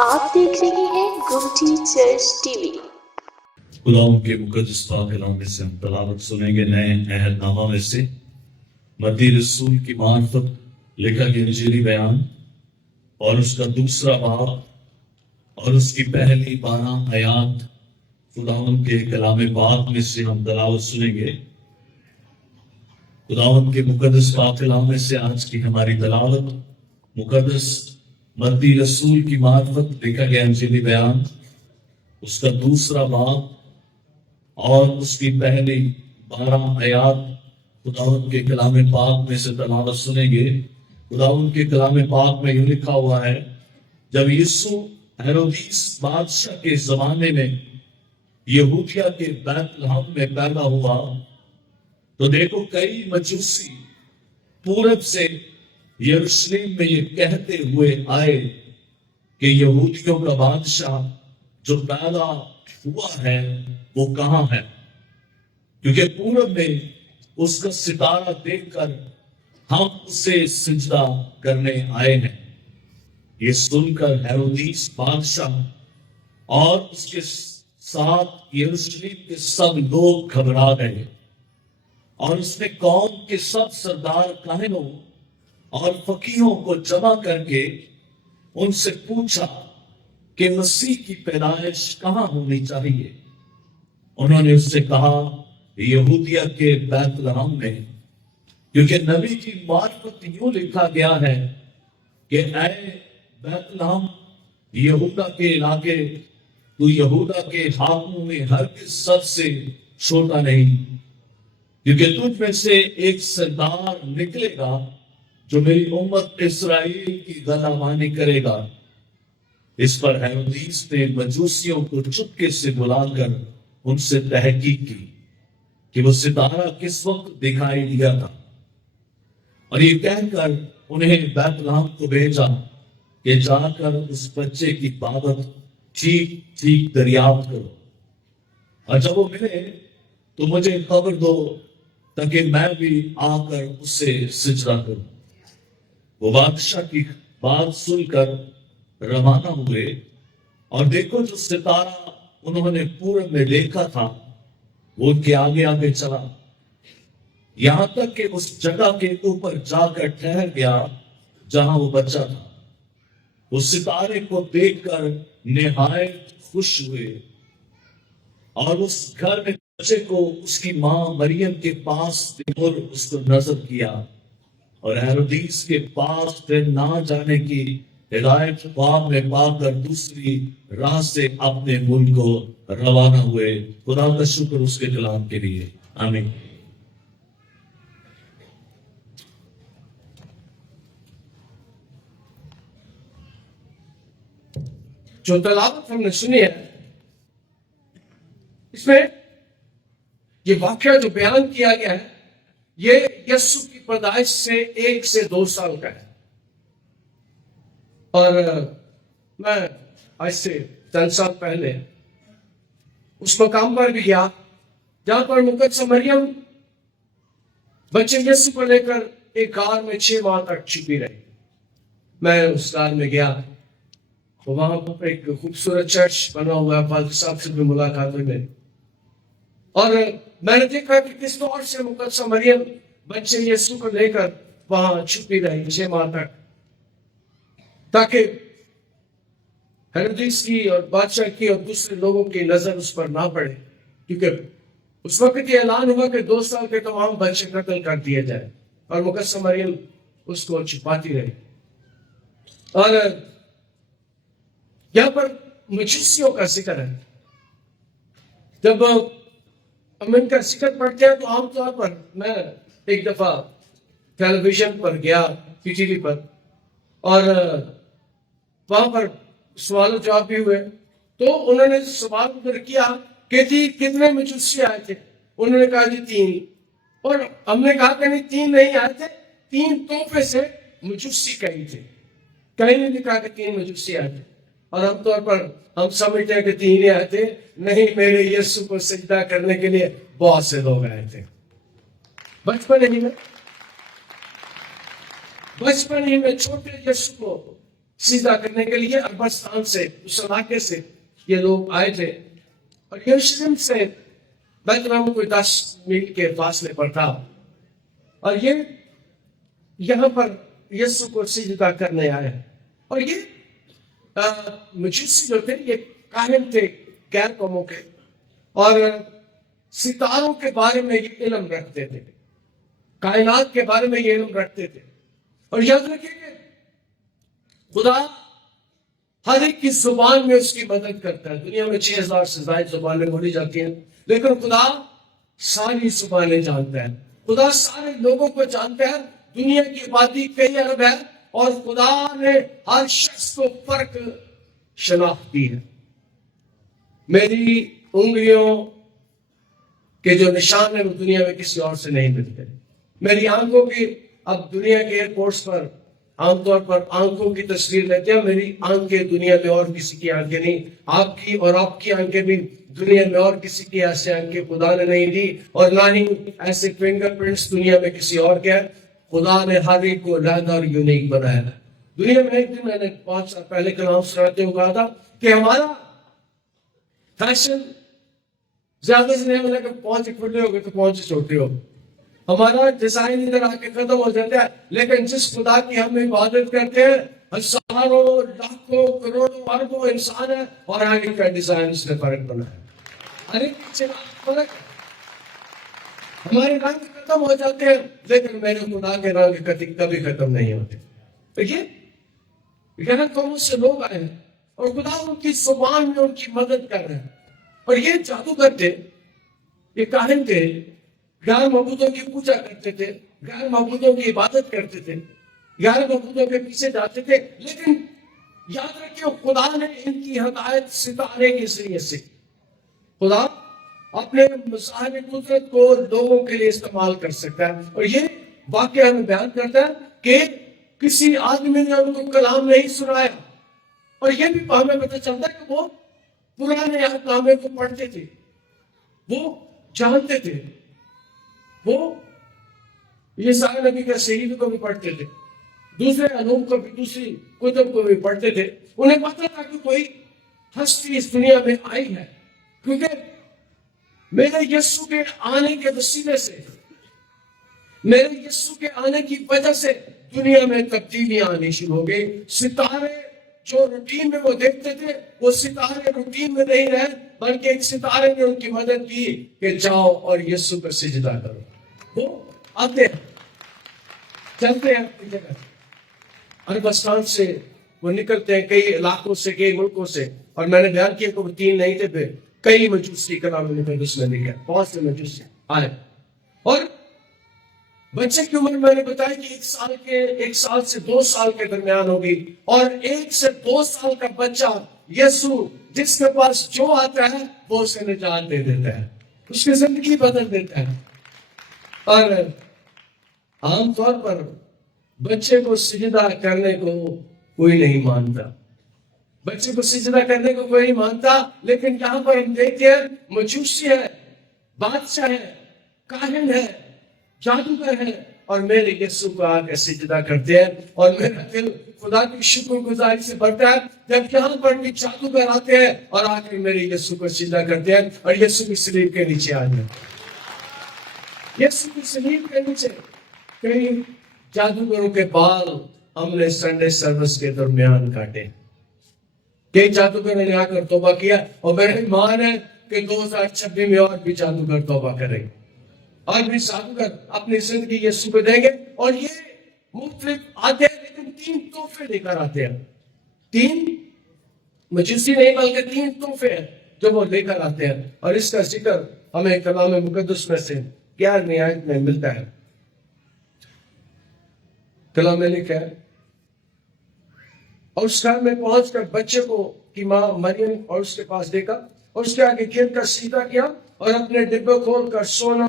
آپ دیکھ رہے ہیں گمٹی چرچ ٹی وی۔ خداؤں کے مقدس پاک کلام میں سے ہم تلاوت سنیں گے نئے عہد نامہ میں سے متی رسول کی معرفت لکھا گیا انجیلی بیان اور اس کا دوسرا باب اور اس کی پہلی 12 آیات خداؤں کے کلام پاک میں سے ہم تلاوت سنیں گے۔ خداؤں کے مقدس پاک کلام میں سے آج کی ہماری تلاوت مقدس متی رسول کی معرفت لکھا گیا انجیلی بیان اس کا دوسرا باب اور اس کی پہلی 12 آیات خداوند کے کلام پاک میں سے تلاوت سنیں گے۔ خداوند کے کلام پاک میں یہ لکھا ہوا ہے، جب یسوع ہیرودیس بادشاہ کے زمانے میں یہودیہ کے بیت لحم میں پیدا ہوا تو دیکھو کئی مجوسی پورب سے یروشلم میں یہ کہتے ہوئے آئے کہ یہودیوں کا بادشاہ جو پیدا ہوا ہے وہ کہاں ہے، کیونکہ پورب میں اس کا ستارہ دیکھ کر ہم اسے سجدہ کرنے آئے ہیں۔ یہ سن کر ہیرودیس بادشاہ اور اس کے ساتھ یروشلم کے سب لوگ گھبرا گئے، اور اس نے قوم کے سب سردار کاہنوں اور فقیہوں کو جمع کر کے ان سے پوچھا کہ مسیح کی پیدائش کہاں ہونی چاہیے۔ انہوں نے اس سے کہا یہودیہ کے بیت لحم میں، کیونکہ نبی کی معرفت یوں لکھا گیا ہے کہ اے بیت لحم یہودا کے علاقے، تو یہودا کے حاکموں میں ہرگز سب سے چھوٹا نہیں، کیونکہ تجھ میں سے ایک سردار نکلے گا جو میری امت اسرائیل کی غلاوانی کرے گا۔ اس پر ہیرودیس نے مجوسیوں کو چپکے سے بلا کر ان سے تحقیق کی کہ وہ ستارہ کس وقت دکھائی دیا تھا، اور یہ کہہ کر انہیں بیت لحم کو بھیجا کہ جا کر اس بچے کی بابت ٹھیک ٹھیک دریافت کرو، اور جب وہ ملے تو مجھے خبر دو تاکہ میں بھی آ کر اس سے سجدہ کروں۔ وہ بادشاہ کی بات سن کر روانہ ہوئے، اور دیکھو جو ستارہ انہوں نے پورب میں دیکھا تھا وہ ان کے آگے آگے چلا، یہاں تک کہ اس جگہ کے اوپر جا کر ٹھہر گیا جہاں وہ بچہ تھا۔ وہ ستارے کو دیکھ کر نہایت خوش ہوئے، اور اس گھر میں بچے کو اس کی ماں مریم کے پاس دیکھ اس کو نظر کیا، اور ہیرودیس کے پاس پھر نہ جانے کی ہدایت خواب میں پا کر دوسری راہ سے اپنے ملک کو روانہ ہوئے۔ خدا کا شکر اس کے کلام کے لیے، آمین۔ جو تلاوت ہم نے سنی ہے اس میں یہ واقعہ جو بیان کیا گیا ہے یہ یسوع کی پیدائش سے 1 سے 2 سال کا ہے، اور میں آج سے چند سال پہلے اس مقام پر بھی گیا جہاں پر مقدسہ مریم بچے یسوع کو لے کر ایک غار میں 6 ماہ تک چھپی رہی۔ میں اس غار میں گیا، وہاں پر ایک خوبصورت چرچ بنا ہوا ہے، فادر صاحب سے بھی ملاقات ہوئی، اور میں نے دیکھا کہ کس طور سے مقدسہ مریم بچے یسوع کو لے کر وہاں چھپی رہی 6 ماہ تک، تاکہ ہیرودیس کی اور بادشاہ کی اور دوسرے لوگوں کی نظر اس پر نہ پڑے، کیونکہ اس وقت یہ اعلان ہوا کہ 2 سال کے تمام بچے قتل کر دیے جائیں، اور مقدسہ مریم اس کو چھپاتی رہی۔ اور یہاں پر مجوسیوں کا ذکر ہے۔ جب ہم ان کا ذکر پڑھتے ہیں تو عام طور پر میں ایک دفعہ ٹیلی ویژن پر گیا، پی ٹی وی پر، اور وہاں پر سوال و جواب بھی ہوئے، تو انہوں نے سوال ادھر کیا کہ جی کتنے مجوسی آئے تھے؟ انہوں نے کہا جی 3، اور ہم نے کہا کہ نہیں 3 نہیں آئے تھے، 3 تحفے سے مجوسی کہیں تھے، کہیں نہیں لکھا کہ 3 مجوسی آئے تھے۔ اور عام طور پر ہم سمجھتے ہیں کہ 3 ہی آئے تھے، نہیں، میرے یسوع کو سجدہ کرنے کے لیے بہت سے لوگ آئے تھے۔ بچپن ہی میں چھوٹے یسوع کو سجدہ کرنے کے لیے عربستان سے، اس علاقے سے یہ لوگ آئے تھے، اور یروشلم سے بیت لحم کوئی 10 میل کے فاصلے پر تھا، اور یہ یہاں پر یسوع کو سجدہ کرنے آئے، اور یہ مجوسی جو تھے یہ کاہن تھے غیر قوموں کے، اور ستاروں کے بارے میں یہ علم رکھتے تھے، کائنات کے بارے میں یہ علم رکھتے تھے، اور یاد رکھیں کہ خدا ہر ایک کی زبان میں اس کی مدد کرتا ہے۔ دنیا میں 6000 سے زائد زبانیں بولی جاتی ہیں، لیکن خدا ساری زبانیں جانتا ہے، خدا سارے لوگوں کو جانتا ہے، دنیا کی آبادی کئی ارب ہے، اور خدا نے ہر شخص کو فرق شناخت دی ہے۔ میری انگلیوں کے جو نشان ہیں وہ دنیا میں کسی اور سے نہیں ملتے، میری آنکھوں کی، اب دنیا کے ایئرپورٹس پر عام طور پر آنکھوں کی تصویر لیتے ہیں، میری آنکھیں دنیا میں اور کسی کی آنکھیں نہیں، آپ کی اور آپ کی آنکھیں بھی دنیا میں اور کسی کی ایسے آنکھیں خدا نے نہیں دی، اور نہ ہی ایسے فنگر پرنٹس دنیا میں کسی اور کے ہیں۔ خدا نے ہر ایک کو علیحدہ اور یونیک بنایا ہے۔ دنیا میں ایک دن میں نے 5 سال پہلے کلام سناتے ہوئے کہا تھا کہ ہمارا فیشن زیادہ سے نہیں ہونا کہ پہنچ کھلے ہو گئے تو پہنچ چھوٹے ہو، ہمارا ڈیزائن ادھر آ کے ختم ہو جاتا ہے، لیکن جس خدا کی ہم عبادت کرتے ہیں ہزاروں لاکھوں کروڑوں اربوں انسان ہے، اور آگے کا ڈیزائن اس نے فرق بنایا، ہر ایک پیچھے فرق، ہمارے رنگ ختم ہو جاتے ہیں لیکن میرے خدا کے رنگ کبھی ختم نہیں ہوتے۔ تو یہ غیر قوموں سے لوگ آئے ہیں اور خدا ان کی زبان میں ان کی مدد کر رہے ہیں، اور یہ جادوگر تھے، یہ کاہن تھے، غیر معبودوں کی پوجا کرتے تھے، غیر معبودوں کی عبادت کرتے تھے، غیر معبودوں کے پیچھے جاتے تھے، لیکن یاد رکھیے خدا نے ان کی ہدایت ستارے کے ذریعے سے، خدا اپنے مظاہر قدرت کو لوگوں کے لیے استعمال کر سکتا ہے، اور یہ واقعہ ہمیں بیان کرتا ہے کہ کسی آدمی نے ان کو کلام نہیں سنایا، اور یہ بھی ہمیں پتہ چلتا ہے کہ وہ پرانے عہد نامے کو پڑھتے تھے، وہ جانتے تھے، وہ یسایا نبی کا صحیفے کو بھی پڑھتے تھے، دوسرے علوم کو بھی، دوسری کتب کو بھی پڑھتے تھے، انہیں پتہ تھا کہ کوئی ہستی اس دنیا میں آئی ہے، کیونکہ میرے یسوع کے آنے کے وسیلے سے، میرے یسوع کے آنے کی وجہ سے دنیا میں تبدیلیاں آنی شروع ہو گئی۔ ستارے جو روٹین میں وہ دیکھتے تھے، وہ ستارے روٹین میں نہیں رہے، بلکہ ایک ستارے نے ان کی مدد کی کہ جاؤ اور یسوع پر سجدہ کرو۔ وہ آتے ہیں، چلتے ہیں اپنی جگہ، عربستان سے وہ نکلتے ہیں، کئی علاقوں سے، کئی ملکوں سے، اور میں نے بیان کیا کہ وہ 3 نہیں تھے، پھر کئی مجوسی کلام مقدس میں لکھا، بہت سے مجوسی آئے، اور بچے کی عمر میں نے بتایا کہ 1 سال سے 2 سال کے درمیان ہوگی، اور 1 سے 2 سال کا بچہ یسوع جس کے پاس جو آتا ہے وہ اسے نجات دے دیتا ہے، اس کی زندگی بدل دیتا ہے۔ اور عام طور پر بچے کو سجدہ کرنے کو کوئی نہیں مانتا، بچے کو سجدہ کرنے کو کوئی نہیں مانتا، لیکن یہاں پر ہم دیکھتے ہیں مجوسی ہے، بادشاہ ہے، کاہن ہے، جادوگر ہے، اور میرے یسوع کو آ کے سجدہ کرتے ہیں، اور میرا دل خدا کی شکر گزاری سے بھرتا ہے جب یہاں پر بھی جادوگر آتے ہیں اور آ کے میرے یسوع کو سجدہ کرتے ہیں، اور یسوع کی صلیب کے نیچے آ جائیں۔ یسوع کی صلیب کے نیچے کئی جادوگروں کے بال ہم نے سنڈے سروس کے درمیان کاٹے، کئی جادوگروں نے آ کر توبہ کیا، اور میرا ایمان ہے کہ 2026 میں اور بھی جادوگر توبہ کریں گے، اور بھی جادوگر اپنی زندگی یسوع کو دیں گے، اور یہ مختلف آتے ہیں لیکن 3 تحفے لے کر آتے ہیں، 3 مجوسی نہیں بلکہ 3 تحفے ہیں جو وہ لے کر آتے ہیں، اور اس کا ذکر ہمیں کلام مقدس میں سے 11ویں آیت میں ملتا ہے۔ کلام میں لکھا ہے، اور اس گھر میں پہنچ کر بچے کو کی ماں مریم اور اس کے پاس دیکھا، اور اس کے آگے گر کر سجدہ کیا، اور اپنے ڈبے کھول کر سونا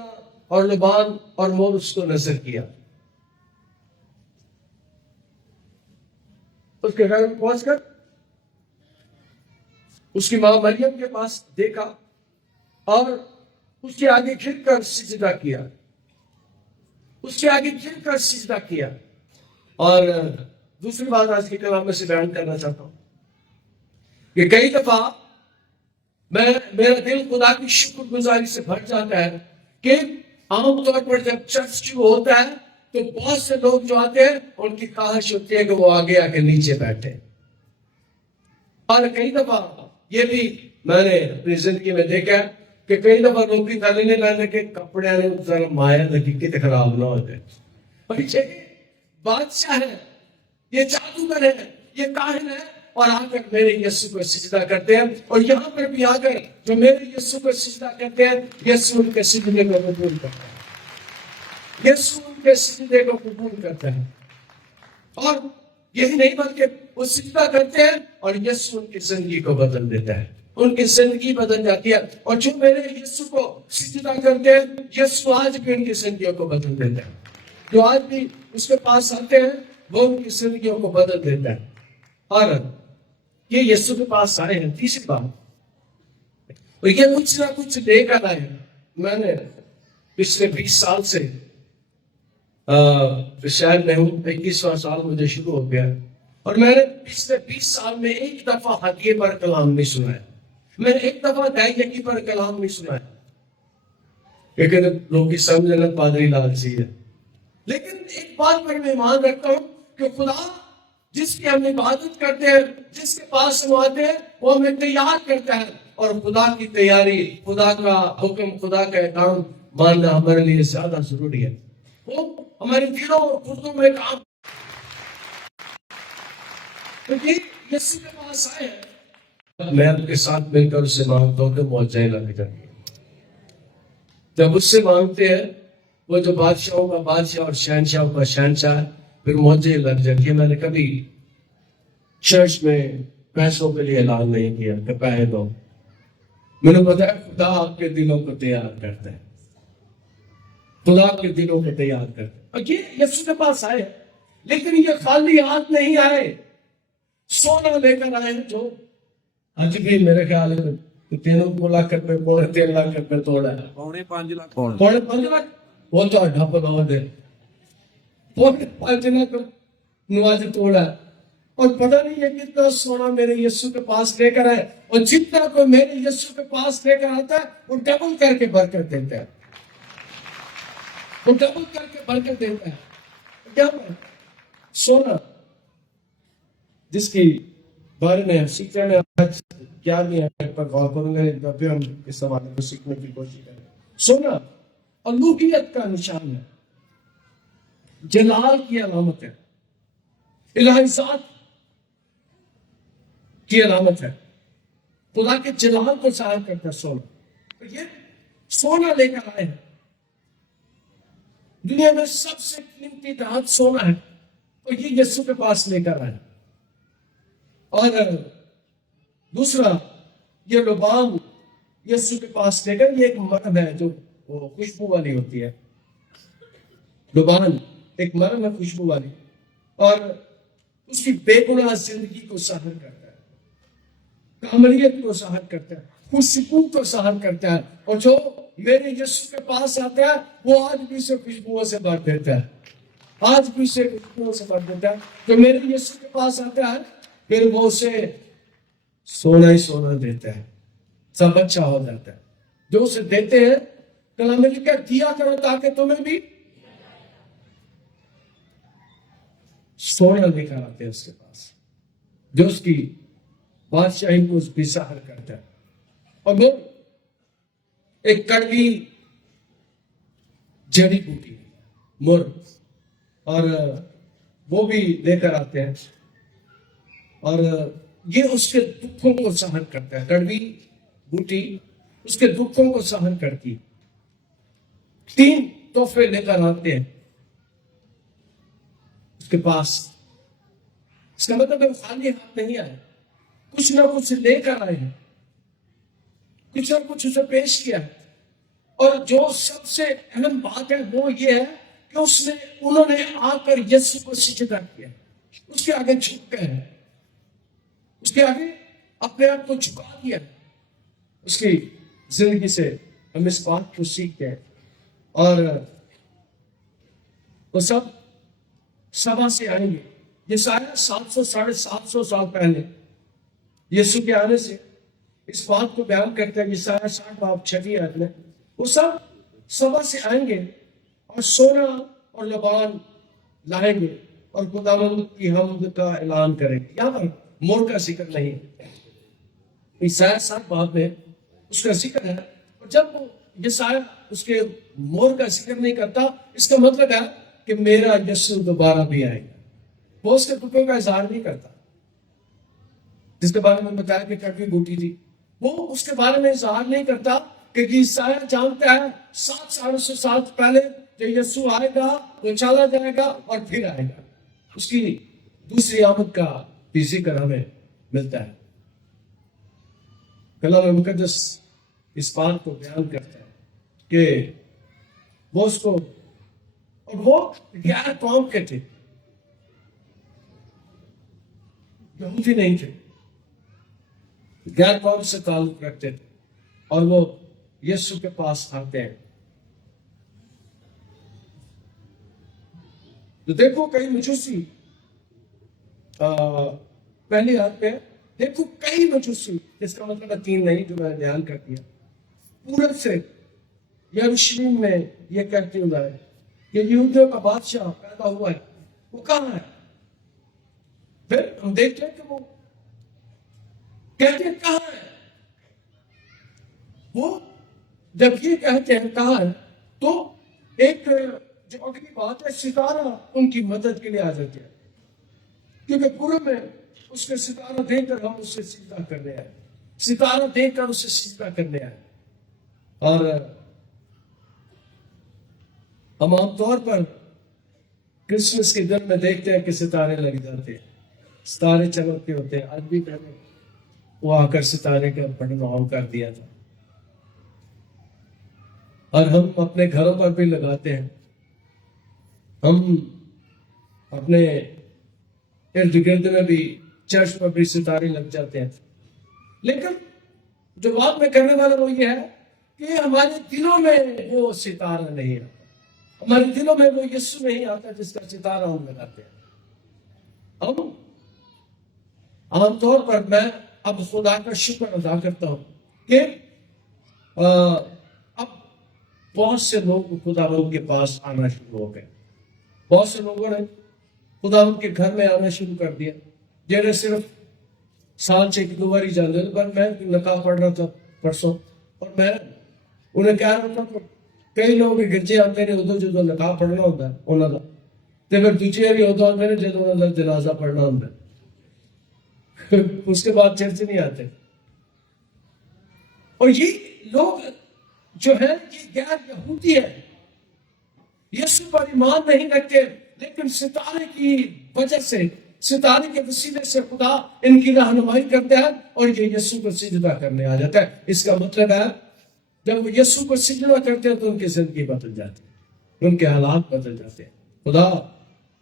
اور لبان اور مور اس کو نظر کیا۔ اس کے گھر میں پہنچ کر اس کی ماں مریم کے پاس دیکھا، اور اس کے آگے گر کر سجدہ کیا، اس کے آگے گر کر سجدہ کیا، اور دوسری بات آج کے کلام میں سے بیان کرنا چاہتا ہوں کہ کئی دفعہ میرا دل خدا کی شکر گزاری سے بھر جاتا ہے کہ عام طور پر جب چرچ شروع ہوتا ہے تو بہت سے لوگ جو آتے ہیں ان کی خواہش ہوتی ہے کہ وہ آگے آ کے نیچے بیٹھے. اور کئی دفعہ یہ بھی میں نے اپنی زندگی میں دیکھا کہ کئی دفعہ لوگ بھی تلنے لانے کے کپڑے ذرا مایا لگی کہ خراب نہ ہو جائے. اور یہ بادشاہ ہے, یہ جادوگر ہے, یہ کاہن ہے, اور آ کر میرے یسوع کو سجدہ کرتے ہیں. اور یہاں پر بھی آ کر جو میرے یسوع کو سجدہ کرتے ہیں, یسوع ان کے سجدے کو قبول کرتا ہے. یسوع ان کے سجدے کو قبول کرتا ہے. اور یہی نہیں بلکہ وہ سجدہ کرتے ہیں اور یسوع ان کی زندگی کو بدل دیتا ہے. ان کی زندگی بدل جاتی ہے. اور جو میرے یسوع کو سجدہ کرتے ہیں, یسوع آج بھی ان کی زندگیوں کو بدل دیتا ہے. جو آج بھی اس کے پاس آتے ہیں وہ ان کی زندگیوں کو بدل دیتا ہے. اور یہ یسوع کے پاس آئے ہیں. تیسری بات, اور یہ کچھ نہ کچھ لے کر آئے ہیں. میں نے پچھلے 20 سال سے شاید میں ہوں 21واں سال مجھے شروع ہو گیا, اور میں نے پچھلے 20 سال میں ایک دفعہ ہدیے پر کلام نہیں سنا ہے. میں نے ایک دفعہ دائیکی پر کلام نہیں سنا ہے, لیکن لوگ کی سمجھ لگ پادری لالچی ہے. لیکن ایک بات پر میں ایمان رکھتا ہوں کہ خدا جس کی ہم عبادت کرتے ہیں, جس کے پاس ہم آتے ہیں, وہ ہمیں تیار کرتا ہے. اور خدا کی تیاری, خدا کا حکم, خدا کا احکام ماننا ہمارے لیے زیادہ ضروری ہے. وہ ہمارے دلوں اور خردوں میں کام, کیونکہ یسوع کے پاس آئے ہیں. میں آپ کے ساتھ مل کر اس سے مانگتا ہوں کہ معجزہ لگ جائے. جب اس سے مانگتے ہیں, وہ جو بادشاہوں کا بادشاہ اور شہنشاہوں کا شہنشاہ, پھر معجزے لگ جاتی ہے. میں نے کبھی چرچ میں پیسوں کے لیے اعلان نہیں کیا کہ پیسے دو. میں نے بتایا خدا آپ کے دلوں کو تیار کرتا ہے, خدا آپ کے دلوں کو تیار کرتا ہے. اور یہ یسوع کے پاس آئے, لیکن یہ خالی ہاتھ نہیں آئے, سونا لے کر آئے. جو آج بھی میرے خیال ہے 3 لاکھ روپے, 3 لاکھ روپے توڑا ہے. 5.5 لاکھ وہ تو ڈھپ لو دے, 5.5 لاکھ نواز توڑا ہے. اور پتہ نہیں ہے کتنا سونا میرے یسوع کے پاس لے کر آئے. اور جتنا کوئی میرے یسوع کے پاس لے کر آتا ہے وہ ڈبل کر کے برکت دیتا ہے, وہ ڈبل کر کے برکت دیتا ہے. کیا سونا جس کی بارے میں سیکھنے میں آج کیا نہیں ہے پر غور کروں گا, جب بھی ہم اس حوالے کو سیکھنے کی کوشش کریں. سونا الوہیت کا نشان ہے, جلال کی علامت ہے, الہی ذات کی علامت ہے, خدا کے جلال کو ظاہر کرتا ہے سونا. یہ سونا لے کر آئے ہیں. دنیا میں سب سے قیمتی دھات سونا ہے, اور یہ یسوع کے پاس لے کر آئے. اور دوسرا, یہ لبام یسوع کے پاس لے کر, یہ ایک مرم ہے جو خوشبو والی ہوتی ہے. لبام ایک مرم ہے خوشبو والی, اور اس کی بے گناہ زندگی کو ظاہر کرتا ہے, کاملیت کو ظاہر کرتا ہے, خوشبو کو ظاہر کرتا ہے. اور جو میرے یسوع کے پاس آتا ہے وہ آج بھی اسے خوشبوؤں سے بھر دیتا ہے, آج بھی اسے خوشبوؤں سے بھر دیتا ہے. جو میرے یسوع کے پاس آتا ہے پھر وہ اسے سونا ہی سونا دیتا ہے, سب اچھا ہو جاتا ہے. جو اسے دیتے ہیں کلام میں لکھا ہے دیا کرو تاکہ تمہیں بھی سونا لے کر آتے ہیں اس کے پاس, جو اس کی بادشاہی کو اس بھی ظاہر کرتا ہے. اور وہ ایک کڑوی جڑی بوٹی مر, اور وہ بھی لے کر آتے ہیں, اور یہ اس کے دکھوں کو ظاہر کرتا ہے. کڑوی بوٹی اس کے دکھوں کو ظاہر کرتی. 3 تحفے لے کر آتے ہیں اس کے پاس. اس کا مطلب ہے خالی ہاتھ نہیں آئے, کچھ نہ کچھ لے کر آئے ہیں, کچھ نہ کچھ اسے پیش کیا ہے. اور جو سب سے اہم بات ہے وہ یہ ہے کہ انہوں نے آ کر یسوع کو سجدہ کیا, اس کے آگے جھک گئے, اس کے آگے اپنے آپ کو جھکا دیا. اس کی زندگی سے ہم اس بات کو سیکھتے ہیں. اور وہ سب سبا سے آئیں گے, یسایہ 700 750 سال پہلے یسوع کے آنے سے اس بات کو بیان کرتا ہے یسایہ 60 باب 6 آیت میں، وہ سب سبا سے آئیں گے اور سونا اور لبان لائیں گے اور خداوند کی حمد کا اعلان کریں گے۔ یہاں پر مور کا ذکر نہیں ہے، یسایہ 60 باب میں اس کا ذکر ہے، اور جب یسایہ اس کے مور کا ذکر نہیں کرتا، اس کا مطلب ہے کہ میرا یسوع دوبارہ بھی آئے گا۔ وہ اس کے دکھوں کا اظہار نہیں کرتا، جس کے بارے میں بتایا کہ کڑوی بوٹی تھی، وہ اس کے بارے میں اظہار نہیں کرتا کہ یسایہ جانتا ہے 700 سال پہلے جو یسوع آئے گا، وہ چلا جائے گا اور پھر آئے گا۔ اس کی دوسری آمد کا بھی ذکر ہمیں ملتا ہے۔ کلام مقدس اس بات کو بیان کرتا ہے کہ وہ اس کو، اور وہ غیر قوم کے تھے، یہودی نہیں تھے، غیر قوم سے تعلق رکھتے تھے، اور وہ یسوع کے پاس آتے ہیں۔ تو دیکھو کئی مجوسی، پہلی آیت پہ دیکھو کئی مجوسی، جس کا مطلب ہے 3 نہیں جو میں نے بیان کر دیا، پورب سے یروشلم میں یہ کہتے ہوئے ہے کہ یہودیوں کا بادشاہ پیدا ہوا ہے، وہ کہاں ہے؟ پھر ہم دیکھتے ہیں کہ وہ کہتے ہیں کہاں ہے؟ وہ جب یہ کہتے ہیں کہاں ہے تو ایک جو اگلی بات ہے، ستارہ ان کی مدد کے لیے آ جاتے ہیں، کیونکہ پورب میں اس کے ستارہ دیکھ کر ہم اس سے سجدہ کرنے آئے، ستارہ دیکھ کر اسے سجدہ کرنے آئے۔ اور ہم عام طور پر کرسمس کے دن میں دیکھتے ہیں کہ ستارے لگ جاتے ہیں، ستارے چمکتے ہوتے ہیں۔ آج بھی پہلے وہ آ کر ستارے کا بٹن آن کر دیا تھا، اور ہم اپنے گھروں پر بھی لگاتے ہیں، ہم اپنے ارد گرد میں بھی، چرچ پر بھی ستارے لگ جاتے ہیں۔ لیکن جو بات میں کرنے والا وہ یہ ہے کہ ہمارے دلوں میں وہ ستارہ نہیں آتا، ہمارے دلوں میں وہ یسوع نہیں آتا جس کا ستارہ ہم لگاتے ہیں۔ ہم عام طور پر، میں اب خدا کا شکر ادا کرتا ہوں کہ اب بہت سے لوگ خدا بند کے پاس آنا شروع ہو گئے، بہت سے لوگوں نے خدا بند کے گھر میں آنا شروع کر دیا، جنہیں صرف سال 6 2 بار ہی جانے۔ پر میں نقاب پڑھ رہا تھا پرسوں، اور میں انہیں کہہ رہا تھا کہ کئی لوگ گرجے آتے ہیں ادھر جدو نقاب پڑھنا ہوتا ہے انہوں کا، تو پھر دوسرے بھی ادھر آتے ہیں جدو انہوں کا جنازہ پڑھنا ہوتا ہے، اس کے بعد چرچ نہیں آتے۔ اور یہ لوگ جو ہیں یہ غیر یہودی ہیں، یسوع پر ایمان نہیں رکھتے، لیکن ستارے کی وجہ سے، ستارے کے وسیلے سے خدا ان کی رہنمائی کرتے ہیں اور یہ یسوع کو سجدہ کرنے آ جاتا ہے۔ اس کا مطلب ہے جب وہ یسوع کو سجدہ کرتے ہیں تو ان کی زندگی بدل جاتی ہے، ان کے حالات بدل جاتے ہیں۔ خدا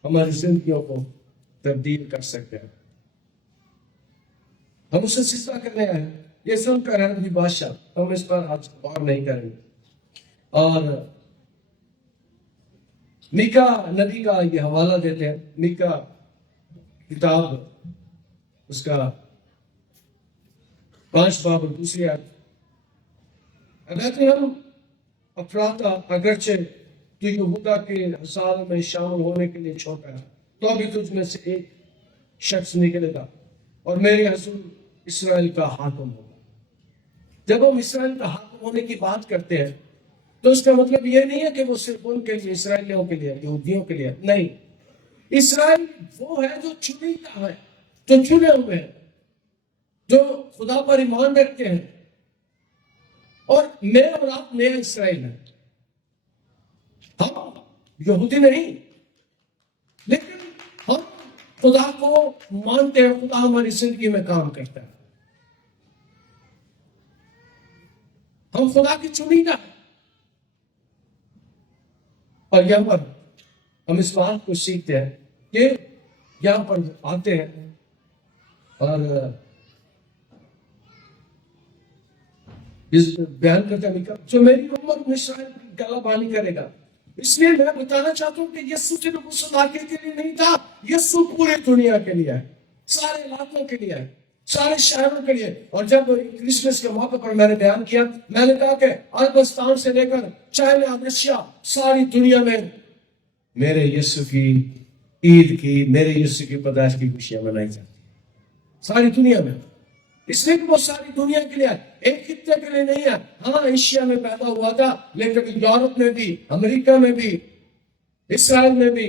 ہماری زندگیوں کو تبدیل کر سکتے ہیں۔ ہم اسے سجدہ کرنے آئے، یہ سن کر ہے نبی بادشاہ، ہم اس پر آج غور نہیں کریں گے۔ اور میکا نبی کا یہ حوالہ دیتے ہیں، میکا کتاب اس کا 5 باب اور دوسری آیت، کہتے ہیں ہم افراطہ اگرچہ تو یہودا کے حصار میں شامل ہونے کے لیے چھوٹا ہے، تو ابھی تجھ میں سے ایک شخص نکلے گا اور میرے حضور اسرائیل کا حاکم ہوگا۔ جب ہم اسرائیل کا حاکم ہونے کی بات کرتے ہیں تو اس کا مطلب یہ نہیں ہے کہ وہ صرف ان کے لیے، اسرائیلیوں کے لیے، یہودیوں کے لیے نہیں۔ اسرائیل وہ ہے جو چنیدہ ہے، جو چنے ہوئے ہیں، جو خدا پر ایمان رکھتے ہیں، اور میرا اور آپ نیا اسرائیل ہے۔ ہم یہودی نہیں، لیکن ہم خدا کو مانتے ہیں، خدا ہماری زندگی میں کام کرتا ہے، ہم خدا کی چنیدہ ہیں۔ اور یہاں پر ہم اس بات کو سیکھتے ہیں کہ یہاں پر آتے ہیں اور اس بیان کرتے ہیں جو میری امت میں اسرائیل کی گلہ بانی کرے گا، اس لیے میں بتانا چاہتا ہوں کہ یسوع صرف اس علاقے کے لیے نہیں تھا، یسوع پورے دنیا کے لیے ہے، سارے علاقوں کے لیے ہے، سارے شہروں کے لیے۔ اور جب کرسمس کے موقع پر میں نے بیان کیا، میں نے کہا کہ عربستان سے لے کر چائنا، رشیا، ساری دنیا میں میرے یسوع کی عید کی، میرے یسوع کی پیدائش کی خوشیاں منائی جاتی ہیں ساری دنیا میں، اس لیے کہ وہ ساری دنیا کے لیے ہے، ایک خطے کے لیے نہیں ہے۔ ہاں ایشیا میں پیدا ہوا تھا، لیکن یورپ میں بھی، امریکہ میں بھی، اسرائیل میں بھی،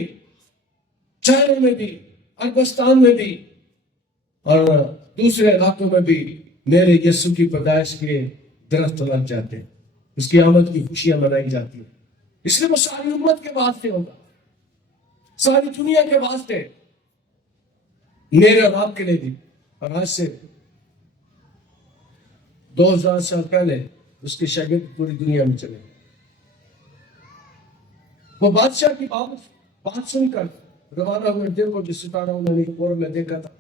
چائنا میں بھی، عربستان میں بھی اور دوسرے علاقوں میں بھی میرے یسوع کی پیدائش کے درخت لگ جاتے ہیں، اس کی آمد کی خوشیاں منائی جاتی ہیں۔ اس لیے وہ ساری امت کے واسطے ہوگا، ساری دنیا کے واسطے، میرے اور آپ کے لیے بھی۔ اور آج سے 2000 سال پہلے اس کے شاگرد پوری دنیا میں چلے، وہ بادشاہ کی بات سن کر روانہ ہوئے، دیکھو جو ستارہ انہوں نے اور میں دیکھا تھا،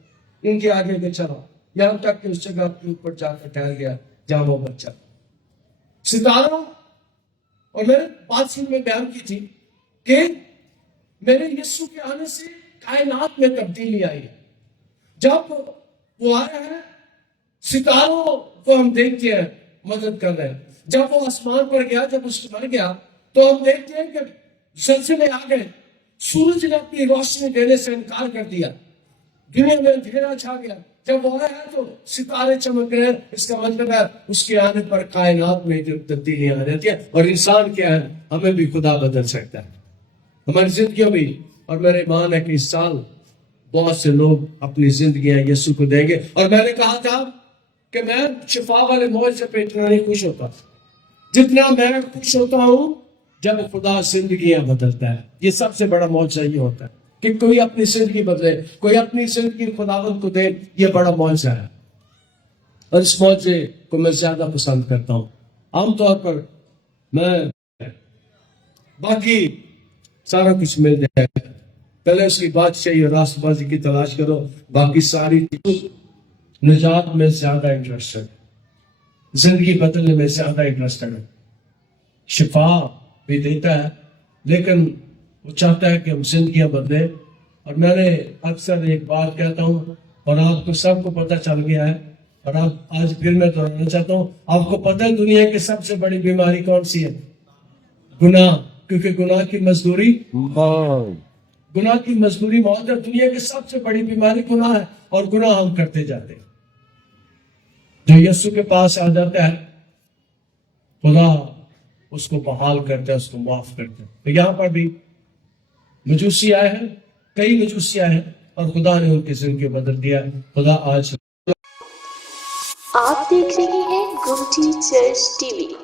ان کے آگے کے چلا، یہاں تک کہ اس جگہ کے اوپر جا کر ٹھہر گیا جہاں وہ بچہ ستارہ۔ اور میں نے بات سن میں بیان کی تھی کہ میرے یسوع کے آنے سے کائنات میں تبدیلی آئی ہے۔ جب وہ آیا ہے، ستاروں کو ہم دیکھتے ہیں مدد کر رہے ہیں۔ جب وہ آسمان پر گیا، جب اس پر گیا تو ہم دیکھتے ہیں کہ زلزلے آ گئے، سورج نے اپنی روشنی دینے سے انکار کر دیا، دنیا میں اندھیرا چھا گیا۔ جب وہ آیا ہے تو ستارے چمک رہے ہیں، اس کا مطلب ہے اس کے آنے پر کائنات میں جو تبدیلیاں آ رہتی ہیں۔ اور انسان کیا ہے، ہمیں بھی خدا بدل سکتا ہے، ہماری زندگیوں بھی۔ اور میرے ایمان ہے کہ اس سال بہت سے لوگ اپنی زندگیاں یسوع کو دیں گے۔ اور میں نے کہا تھا کہ میں شفا والے معجزے پہ اتنا نہیں خوش ہوتا جتنا میں خوش ہوتا ہوں جب خدا زندگیاں بدلتا ہے۔ یہ سب سے بڑا معجزہ یہ ہوتا ہے کہ کوئی اپنی زندگی بدلے، کوئی اپنی زندگی خداوند کو دے، یہ بڑا معجزہ ہے۔ اور اس معجزے کو میں زیادہ پسند کرتا ہوں۔ عام طور پر میں باقی سارا کچھ مل جائے گا، پہلے اس کی بادشاہی اور راست بازی کی تلاش کرو، باقی ساری نجات میں زیادہ انٹرسٹڈ، زندگی بدلنے میں زیادہ انٹرسٹڈ ہے۔ شفا بھی دیتا ہے، لیکن وہ چاہتا ہے کہ ہم زندگیاں بدلیں۔ اور میں نے اکثر ایک بات کہتا ہوں اور آپ کو سب کو پتہ چل گیا ہے، اور آپ آج پھر میں دہرانا چاہتا ہوں، آپ کو پتہ ہے دنیا کی سب سے بڑی بیماری کون سی ہے؟ گناہ، کیونکہ گناہ کی مزدوری گناہ کی مزدوری موت ہے۔ دنیا کی سب سے بڑی بیماری گناہ ہے، اور گناہ ہم کرتے جاتے ہیں۔ جو یسوع کے پاس آ جاتا ہے، خدا اس کو بحال کرتا ہے، اس کو معاف کرتا ہے۔ تو یہاں پر بھی مجوسی آئے ہیں، کئی مجوسی آئے ہیں، اور خدا نے ان کی زندگی بدل دیا۔ خدا آج آپ دیکھ رہے ہیں گمٹی چرچ ٹی وی۔